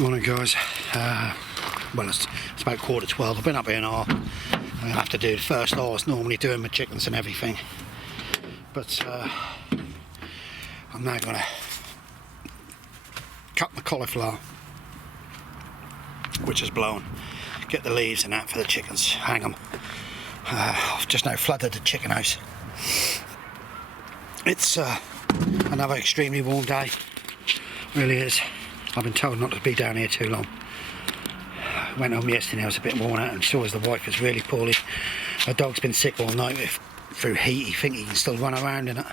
Morning guys, well it's about 12:15. I've been up here an hour. I have to do the first hour as normally doing my chickens and everything, but I'm now going to cut my cauliflower, which is blown, get the leaves and that for the chickens, hang them. I've just now flooded the chicken house. It's another extremely warm day, really is. I've been told not to be down here too long. Went home yesterday, I was a bit worn out, and so is the wife, is really poorly. Her dog's been sick all night through heat. He thinks he can still run around in it.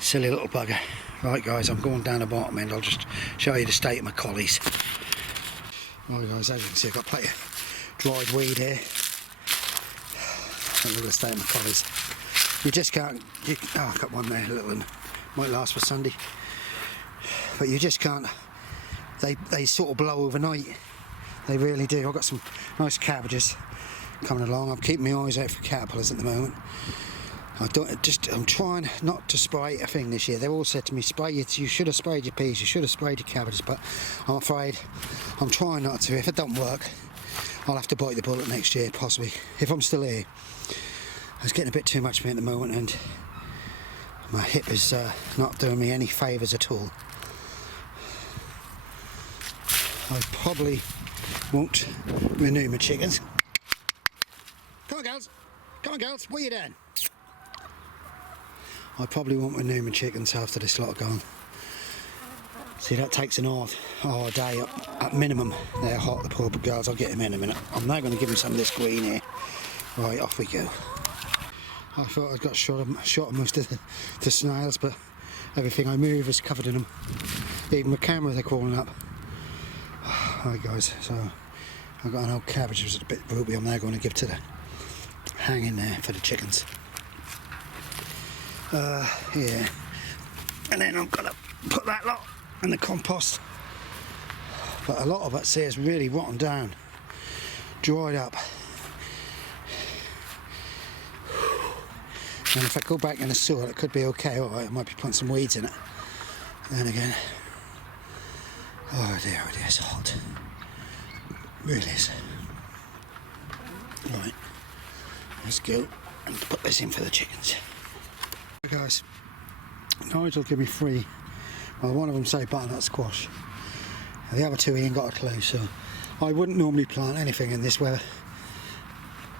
Silly little bugger. Right guys, I'm going down the bottom end. I'll just show you the state of my collies. Right guys, as you can see, I've got plenty of dried weed here. Look at the state of my collies. You just can't, oh, I've got one there, a little one. Might last for Sunday. But you just can't, they sort of blow overnight. They really do. I've got some nice cabbages coming along. I'm keeping my eyes out for caterpillars at the moment. I'm trying not to spray a thing this year. They've all said to me, you should have sprayed your peas, you should have sprayed your cabbages, but I'm afraid I'm trying not to. If it don't work, I'll have to bite the bullet next year, possibly, if I'm still here. It's getting a bit too much for me at the moment, and my hip is not doing me any favours at all. I probably won't renew my chickens. Come on girls, what are you doing? I probably won't renew my chickens after this lot are gone. See, that takes an hour a day at minimum. They're hot, the poor girls. I'll get them in a minute. I'm now going to give them some of this green here. Right, off we go. I thought I'd got shot of most of the snails, but everything I move is covered in them. Even the camera, they're crawling up. Right guys, so I've got an old cabbage which is a bit rooty. I'm now going to give to the hang in there for the chickens. Yeah, and then I'm going to put that lot in the compost. But a lot of it, see, is really rotten down, dried up. And if I go back in the soil, it could be okay. All right, I might be putting some weeds in it. And then again, oh dear, it's hot. It really is. Right, let's go and put this in for the chickens. Okay guys, Nigel gave me 3. Well, one of them say butternut squash. The other 2 he ain't got a clue, so I wouldn't normally plant anything in this weather,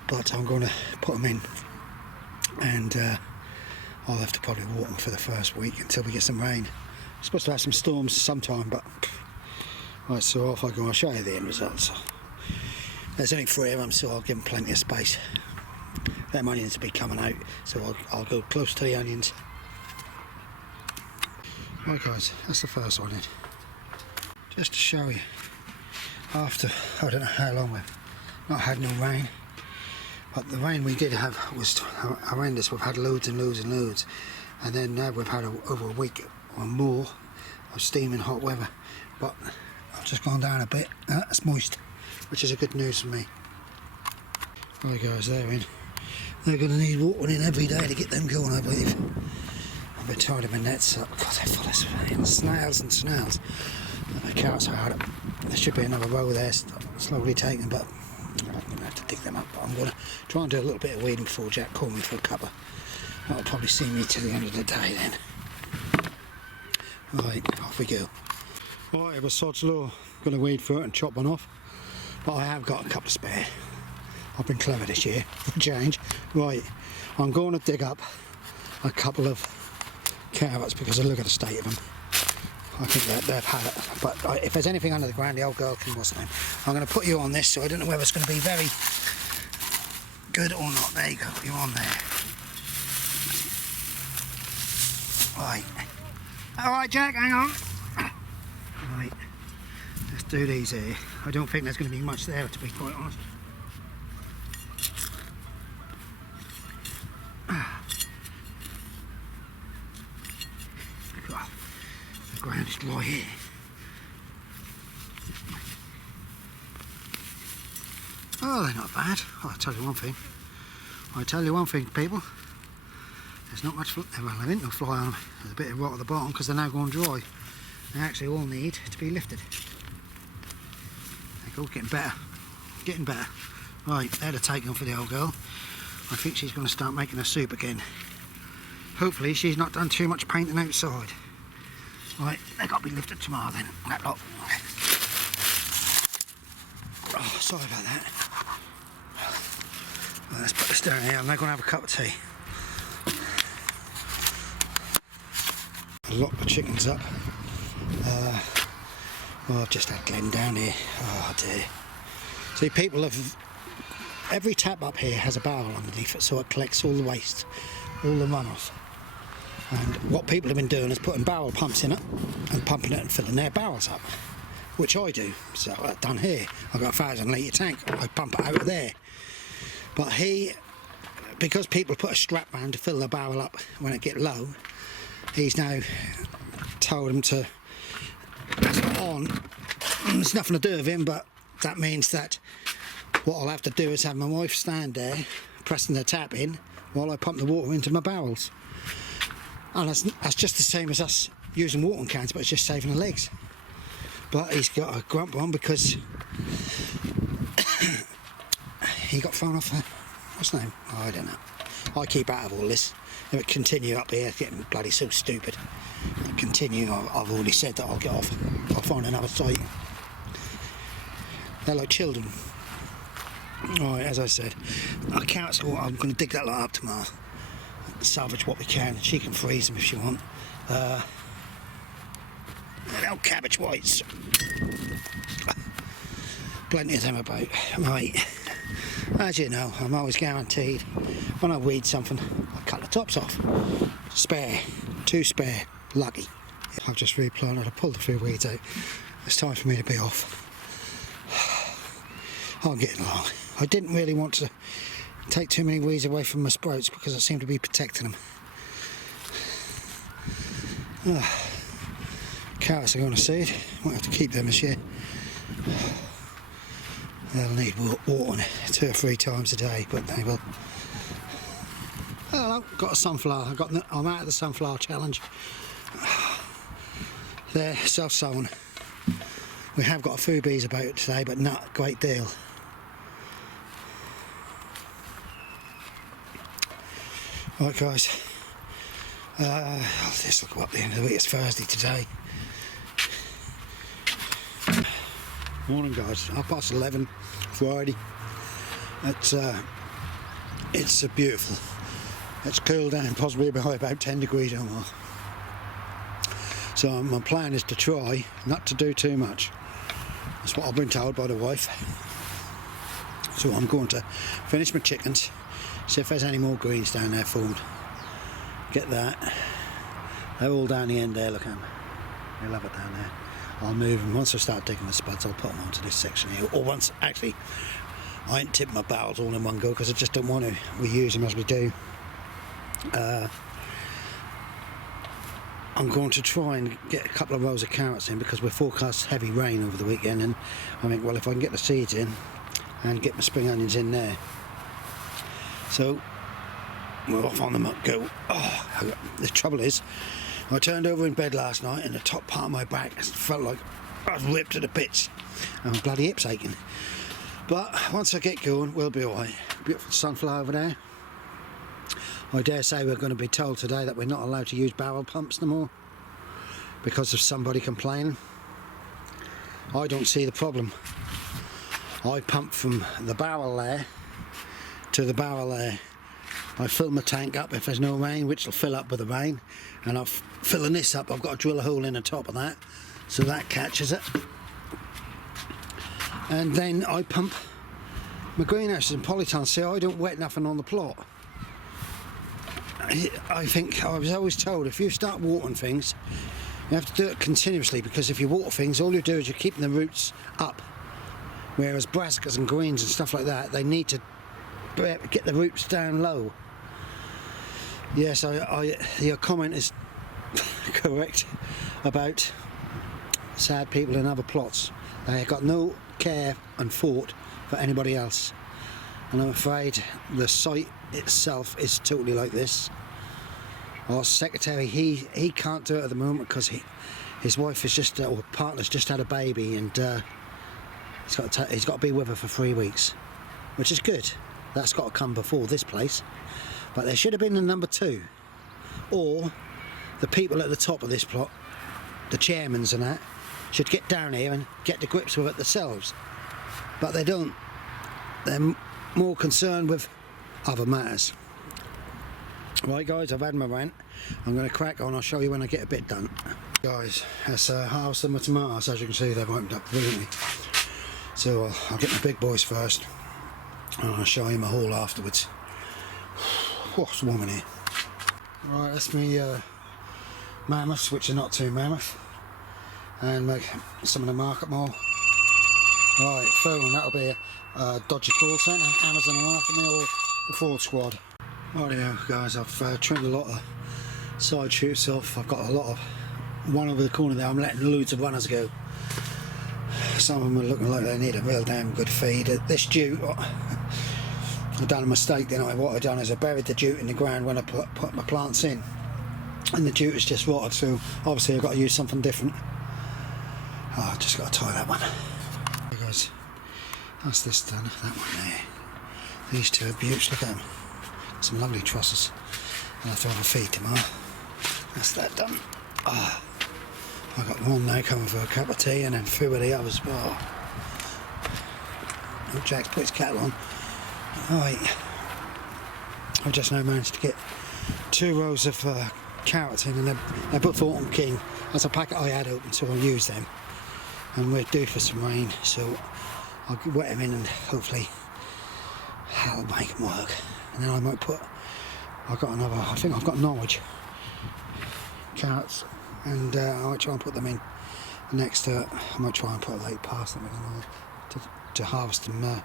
but I'm going to put them in, and I'll have to probably water them for the first week until we get some rain. We're supposed to have some storms sometime, but right, so off I go. I'll show you the end results. There's only 3 of them, so I'll give them plenty of space. Them onions will be coming out, so I'll go close to the onions. Right guys, that's the first one in. Just to show you, after, I don't know how long we've not had no rain, but the rain we did have was horrendous. We've had loads and loads and loads, and then now we've had over a week or more of steaming hot weather, but I've just gone down a bit. It's moist, which is a good news for me. Right guys, they're in. They're going to need watering in every day to get them going, I believe. I've been tired of my nets up. God, they're full of snails and snails. The carrots are out. There should be another row there, slowly taken, but I'm going to have to dig them up. But I'm going to try and do a little bit of weeding before Jack called me for a cuppa. That'll probably see me to the end of the day then. Right, off we go. Right, it was sod's law. I'm going to weed through it and chop one off. But I have got a couple spare. I've been clever this year, for a change. Right, I'm going to dig up a couple of carrots because I look at the state of them. I think that they've had it, but if there's anything under the ground, the old girl can, what's the name? I'm going to put you on this, so I don't know whether it's going to be very good or not. There you go, you're on there. Right. Alright Jack, hang on. Right, let's do these here. I don't think there's going to be much there, to be quite honest. The ground is dry here. Oh, they're not bad. Oh, I'll tell you one thing, people. There's not much, well, there ain't no fly on them. There's a bit of rot at the bottom because they're now going dry. They actually all need to be lifted. Oh, getting better. Getting better. Right, they're the take on for the old girl. I think she's going to start making her soup again. Hopefully she's not done too much painting outside. Right, they've got to be lifted tomorrow then, that lot. Oh, sorry about that. Well, let's put this down here. I'm now going to have a cup of tea. Lock the chickens up. Well, I've just had Glenn down here. Oh dear. See, people have... Every tap up here has a barrel underneath it, so it collects all the waste, all the runoff. And what people have been doing is putting barrel pumps in it and pumping it and filling their barrels up, which I do. So I've done here. I've got a 1,000 litre tank. I pump it out of there. But because people put a strap round to fill the barrel up when it gets low, he's now told them to that's not on. There's nothing to do with him, but that means that what I'll have to do is have my wife stand there pressing the tap in while I pump the water into my barrels. And that's just the same as us using watering cans, but it's just saving the legs. But he's got a grump on because he got thrown off what's his name? Oh, I don't know. I keep out of all this. If it continue up here, it's getting bloody so stupid. If it continue, I've already said that I'll get off. I'll find another site. They're like children. Alright, as I said, our carrots, I'm going to dig that lot up tomorrow. Salvage what we can. She can freeze them if she wants. Little cabbage whites. Plenty of them about. Right. As you know, I'm always guaranteed when I weed something, I cut the tops off. Spare. 2 spare. Lucky. I've just replanted. I pulled a few weeds out. It's time for me to be off. I'm getting along. I didn't really want to take too many weeds away from my sprouts because I seem to be protecting them. Carrots are going to seed. Might have to keep them this year. They'll need watering 2 or 3 times a day, but they will. Hello, got a sunflower. I'm out of the sunflower challenge. They're self-sown. We have got a few bees about it today, but not a great deal. Right guys, I'll just look up the end of the week. It's Thursday today. Morning guys, 11:30 Friday. It's beautiful. It's cooled down possibly by about 10 degrees or more. So my plan is to try not to do too much. That's what I've been told by the wife. So I'm going to finish my chickens. See if there's any more greens down there formed. Get that. They're all down the end there, look at them. They love it down there. I'll move them. Once I start digging the spuds, I'll put them onto this section here. Or once, actually, I ain't tipped my barrels all in one go because I just don't want to reuse them as we do. I'm going to try and get a couple of rows of carrots in because we're forecast heavy rain over the weekend, and I think, well, if I can get the seeds in and get my spring onions in there. So we're off on the go. Oh, the trouble is, I turned over in bed last night and the top part of my back felt like I was ripped to the bits and my bloody hip's aching. But once I get going, we'll be alright. Beautiful sunflower over there. I dare say we're going to be told today that we're not allowed to use barrel pumps no more because of somebody complaining. I don't see the problem. I pump from the barrel there to the barrel there. I fill my tank up if there's no rain, which will fill up with the rain, and I'm filling this up. I've got to drill a hole in the top of that so that catches it, and then I pump my greenhouses and polytons. See, I don't wet nothing on the plot. I think I was always told if you start watering things, you have to do it continuously, because if you water things, all you do is you're keeping the roots up, whereas brassicas and greens and stuff like that, they need to get the roots down low. Yes, your comment is correct about sad people in other plots. They have got no care and thought for anybody else, and I'm afraid the site itself is totally like this. Our secretary, he can't do it at the moment because his wife is just, or partner's just had a baby, and He's got to be with her for 3 weeks, which is good. That's got to come before this place. But there should have been a number 2, or the people at the top of this plot, the chairmans and that, should get down here and get to grips with it themselves. But they don't. They're more concerned with other matters. Right guys, I've had my rant. I'm going to crack on. I'll show you when I get a bit done. Guys, that's harvesting my tomatoes. As you can see, they've opened up brilliantly. So I'll get my big boys first, and I'll show you my haul afterwards. Oh, it's warm in here. Right, that's me mammoths, which are not too mammoth, and make some of the market more. Right, phone, that'll be a dodgy call centre, Amazon are after me, or the Ford squad. Rightio guys, I've trimmed a lot of side shoots off. I've got a lot of one over the corner there. I'm letting loads of runners go. Some of them are looking like they need a real damn good feed. This jute, I've done a mistake, didn't I? What I've done is I buried the jute in the ground when I put my plants in, and the jute is just rotted, so obviously I've got to use something different. Oh, I've just got to tie that one. Hey guys, that's this done, that one there. These two are beauts, look at them. Some lovely trusses. I'll have to have a feed tomorrow. That's that done. Oh, I got one now coming for a cup of tea, and then 2 of the others. Oh. Oh, Jack's put his kettle on. Right, I've just now managed to get 2 rows of carrots in, and they're put Thornton King. That's a packet I had open, so I'll use them. And we're due for some rain, so I'll wet them in, and hopefully that'll make them work. And then I might put, I've got another, I think I've got Norwich carrots, and I might try and put them in next to it. I might try and put a late past them to harvest them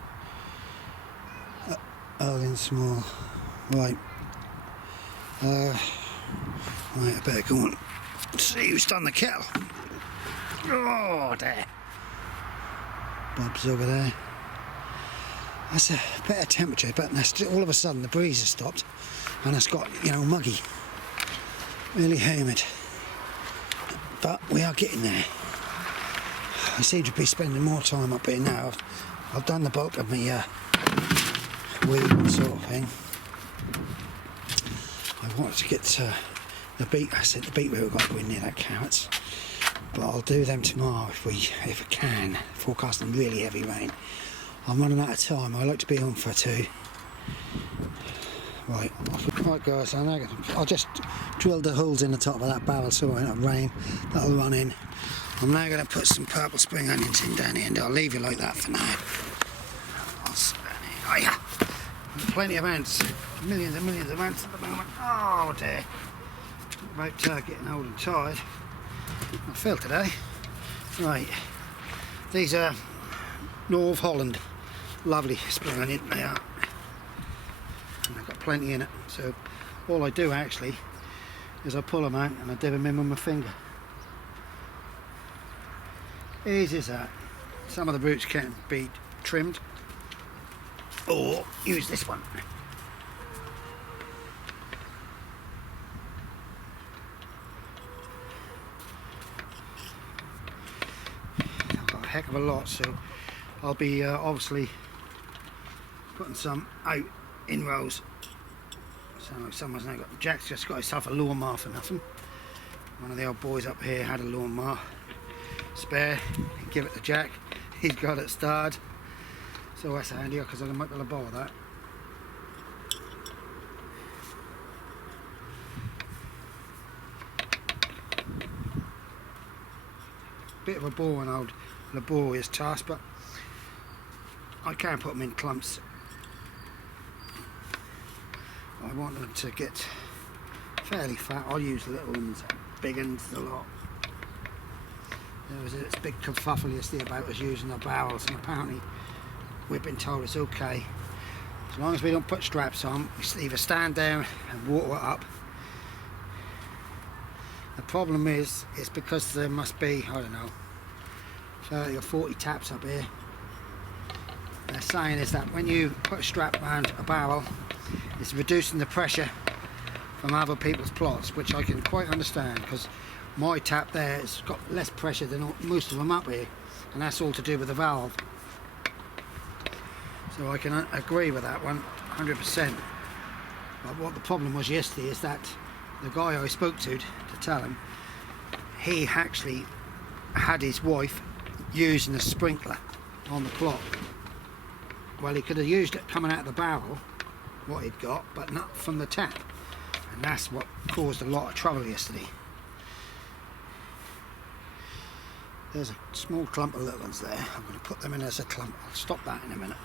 early and small. Right, right, I better go and see who's done the kettle. Oh, there. Bob's over there. That's a better temperature, but all of a sudden the breeze has stopped, and it's got, you know, muggy. Really humid. But we are getting there. I seem to be spending more time up here now. I've done the bulk of my weed sort of thing. I wanted to get the beet. I said the beetroot have got to go in near that carrots, but I'll do them tomorrow if we can. Forecasting really heavy rain. I'm running out of time. I like to be on for 2. Right guys, I'll just drill the holes in the top of that barrel so it won't rain. That'll run in. I'm now going to put some purple spring onions in down here, and I'll leave you like that for now. Oh yeah, plenty of ants, millions and millions of ants at the moment. Oh dear, about getting old and tired. I feel today. Right, these are North Holland, lovely spring onion they are, and I've got plenty in it. So all I do actually is I pull them out and I dip them in with my finger. Easy as that. Some of the roots can be trimmed, or use this one. I've got a heck of a lot, so I'll be obviously putting some out in rows. So someone's now got, Jack's just got himself a lawnmower for nothing. One of the old boys up here had a lawnmower spare. Give it to Jack. He's got it started. So that's handy because I might be able to borrow that. Bit of a boring old laborious task, but I can put them in clumps. I want them to get fairly fat. I'll use little ones, big ones a lot. There was this big kerfuffle yesterday about us using the barrels, and apparently we've been told it's okay as long as we don't put straps on. We either stand down and water it up. The problem is, it's because there must be, I don't know, 30 or 40 taps up here. They're saying is that when you put a strap around a barrel, it's reducing the pressure from other people's plots, which I can quite understand, because my tap there has got less pressure than most of them up here, and that's all to do with the valve. So I can agree with that one 100%. But what the problem was yesterday is that the guy I spoke to tell him, he actually had his wife using a sprinkler on the clock. Well, he could have used it coming out of the barrel, what he'd got, but not from the tap. And that's what caused a lot of trouble yesterday. There's a small clump of little ones there. I'm going to put them in as a clump. I'll stop that in a minute.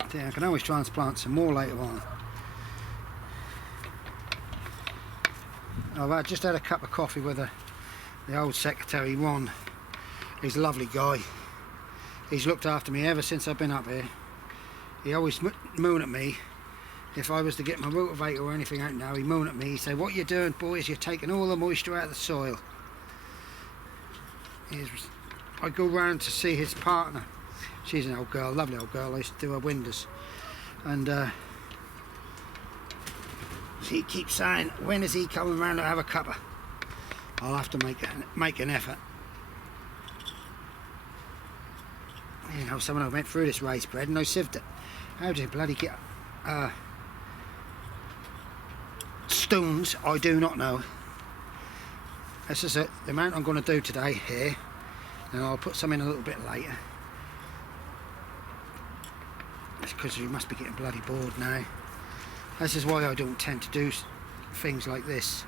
I can always transplant some more later on. I've just had a cup of coffee with the old secretary, Ron. He's a lovely guy. He's looked after me ever since I've been up here. He always moan at me. If I was to get my rotavator or anything out now, he'd moan at me. He'd say, "What you doing, boys? You're taking all the moisture out of the soil." I go round to see his partner. She's an old girl, lovely old girl. I used to do her windows. And she keeps saying, "When is he coming round to have a cuppa?" I'll have to make an effort. You know, someone who went through this raised bread and no sieved it. How do you bloody get stones? I do not know. This is the amount I'm going to do today here, and I'll put some in a little bit later. It's because you must be getting bloody bored now. This is why I don't tend to do things like this.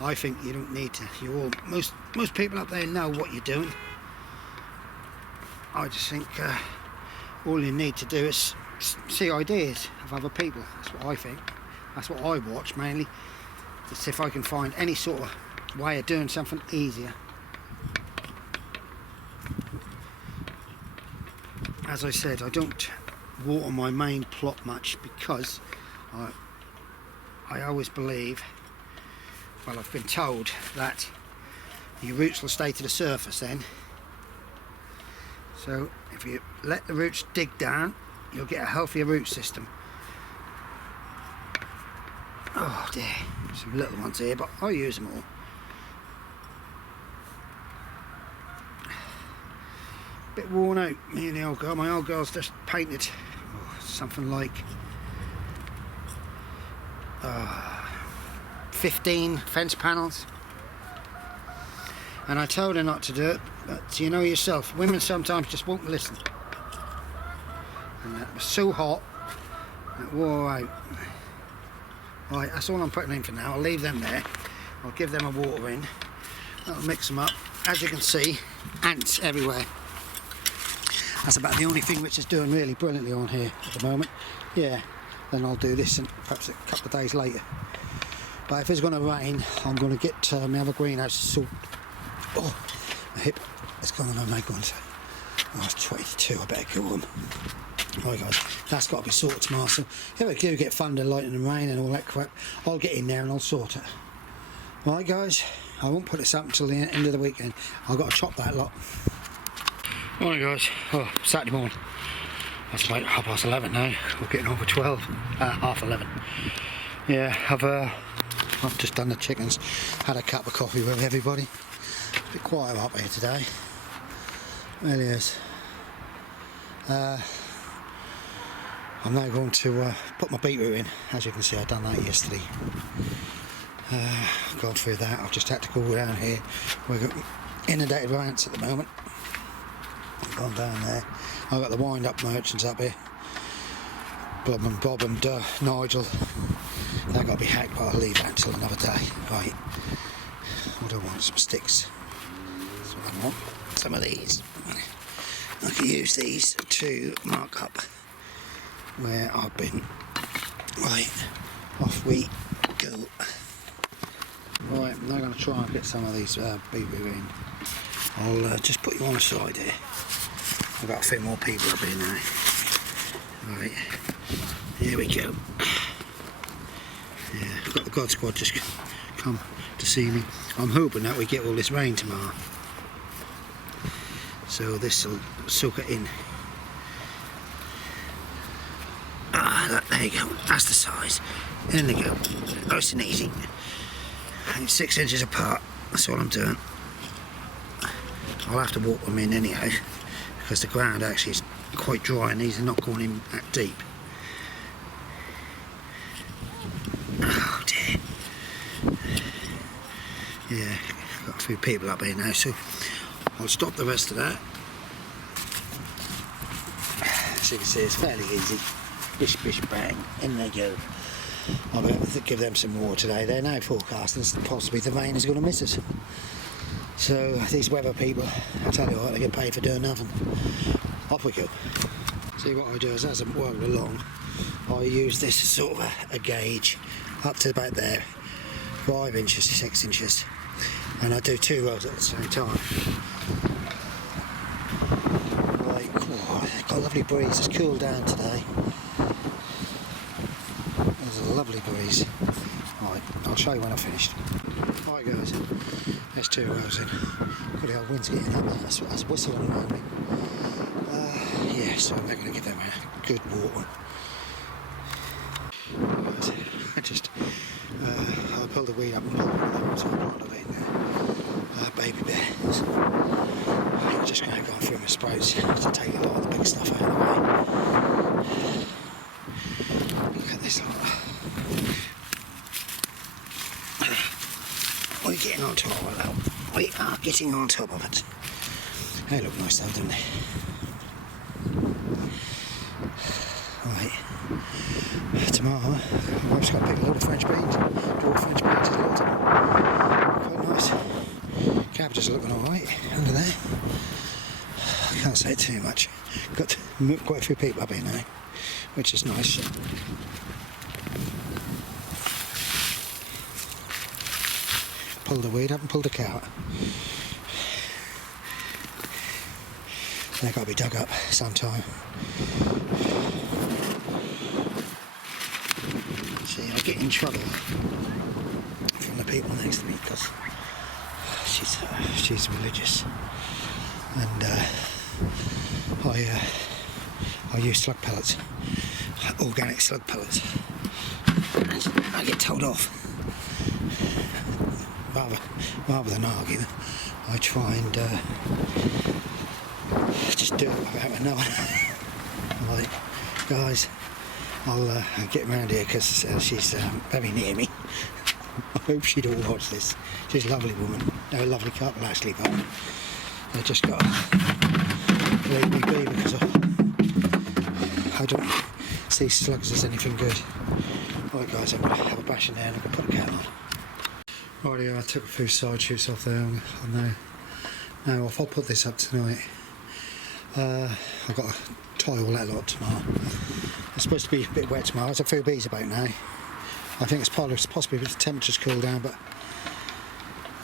I think you don't need to. Most people up there know what you're doing. I just think all you need to do is see ideas of other people. That's what I think. That's what I watch mainly. To see if I can find any sort of way of doing something easier. As I said, I don't water my main plot much because I always believe, well, I've been told that your roots will stay to the surface then. So if you let the roots dig down, you'll get a healthier root system. Oh dear, some little ones here, but I use them all. Bit worn out, me and the old girl. My old girl's just painted something like 15 fence panels. And I told her not to do it, but you know yourself, women sometimes just won't listen. And that was so hot, it wore out. Right, that's all I'm putting in for now. I'll leave them there. I'll give them a water in. That'll mix them up. As you can see, ants everywhere. That's about the only thing which is doing really brilliantly on here at the moment. Yeah, then I'll do this and perhaps a couple of days later. But if it's going to rain, I'm going to get my other greenhouse sort. Oh, my hip has gone on my ones. Oh, it's 22, I better go on. Right guys, that's got to be sorted tomorrow. So if I do get thunder, lightning and rain and all that crap, I'll get in there and I'll sort it. Right guys, I won't put this up until the end of the weekend. I've got to chop that lot. Morning guys, Saturday morning. That's about 11:30 now. We're getting on for 12, half 11. Yeah, I've just done the chickens, had a cup of coffee with everybody. A bit quiet up here today. It really is. I'm now going to put my beetroot in. As you can see, I've done that yesterday. Gone through that. I've just had to go down here. We're inundated with ants at the moment. I've gone down there. I've got the wind-up merchants up here. Bob and Nigel. They've got to be hacked, but I'll leave that until another day. Right. What do I want? Some sticks. That's what I want. Some of these. I can use these to mark up where I've been. Right, off we go. Right, I'm now going to try and get some of these beetroot in. I'll just put you on the side here. I've got a few more people up here now. Right, here we go. Yeah, I've got the God Squad just come to see me. I'm hoping that we get all this rain tomorrow. So this will soak it in. There you go, that's the size. In they go, nice and easy. And 6 inches apart, that's all I'm doing. I'll have to walk them in anyhow, because the ground actually is quite dry and these are not going in that deep. Oh dear. Yeah, got a few people up here now, so I'll stop the rest of that. As you can see, it's fairly easy. Bish, bish, bang, in they go. I'll be able to give them some more today. They're now forecasting possibly the rain is going to miss us. So these weather people, I tell you what, they get paid for doing nothing. Off we go. See, what I do is, as I'm walking along, I use this as sort of a gauge up to about there, 5 inches to 6 inches, and I do 2 rows at the same time. Right, oh, got a lovely breeze. It's cooled down today. There's a lovely breeze. Right, I'll show you when I've finished. Right guys, there's 2 rows in. Got the old wind's getting up, that's whistling around me. Yeah, so I'm not going to give them a good water. I just, I'll pull the weed up and pull them to a lot of it now. Baby bears. I'm just going to go through my sprouts to take a lot of the big stuff out of the way. Look at this lot. We're getting on top of that. We are getting on top of it. They look nice though, don't they? Right. Tomorrow, I've just got to pick a load of French beans. Dwarf French beans, there's lots of them. Quite nice. Cabbages are looking alright under there. I can't say too much. Got quite a few people up here now, which is nice. Pull the weed up and pull the cow out. They've got to be dug up sometime. See, I get in trouble from the people next to me because she's religious, and I use slug pellets, organic slug pellets. I get told off. Rather than argue, I try and just do it without knowing. I'm like, guys, I'll get round here because she's very near me. I hope she'd all watch this. She's a lovely woman. They're a lovely couple actually, but they just got to leave me be because I don't see slugs as anything good. Right guys, I'm going to have a bash in there and I'm going to put a kettle on. Rightio, I took a few side shoots off there. I'm now off. I'll put this up tonight. I've got to tie all that lot tomorrow. It's supposed to be a bit wet tomorrow. There's a few bees about now. I think it's possibly the temperature's cooled down, but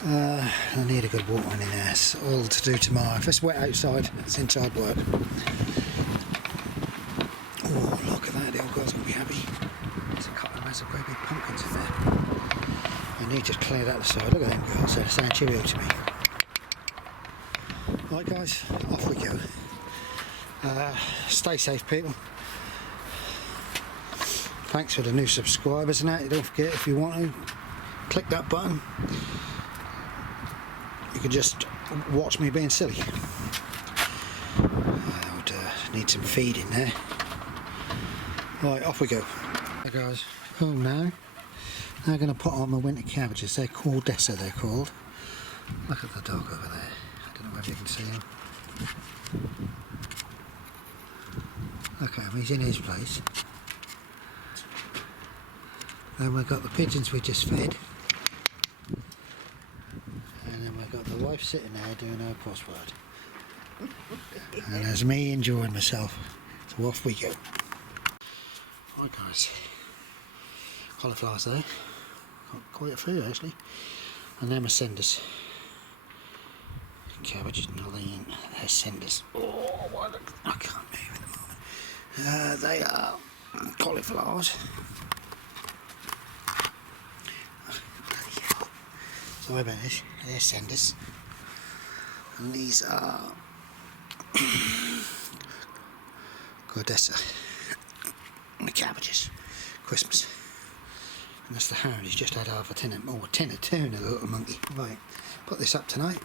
I need a good water in there. It's all to do tomorrow. If it's wet outside, it's inside work. Oh, look at that. The old girl's going to be happy. There's a couple of massive great big pumpkins in there. I need to clear that aside. Look at them girls, they're saying cheerio to me. Right guys, off we go. Stay safe people. Thanks for the new subscribers and that. Don't forget, if you want to, click that button. You can just watch me being silly. I would need some feed in there. Right, off we go. Hey guys, home now. Now I'm going to put on my winter cabbages. They're Cordessa, they're called. Look at the dog over there. I don't know whether you can see him. Look at him, he's in his place. Then we've got the pigeons we just fed. And then we've got the wife sitting there doing her crossword. And there's me enjoying myself. So off we go. Right guys. Cauliflowers there. Got quite a few actually. And they're my cenders. Cabbages, no they ain't. They're cenders. Oh, what I can't move at the moment. They are cauliflowers. Sorry about this. They're cenders. And these are Cordessa. And the cabbages. Christmas. And that's the hound. He's just had half a tin of tuna, the little monkey. Right, put this up tonight.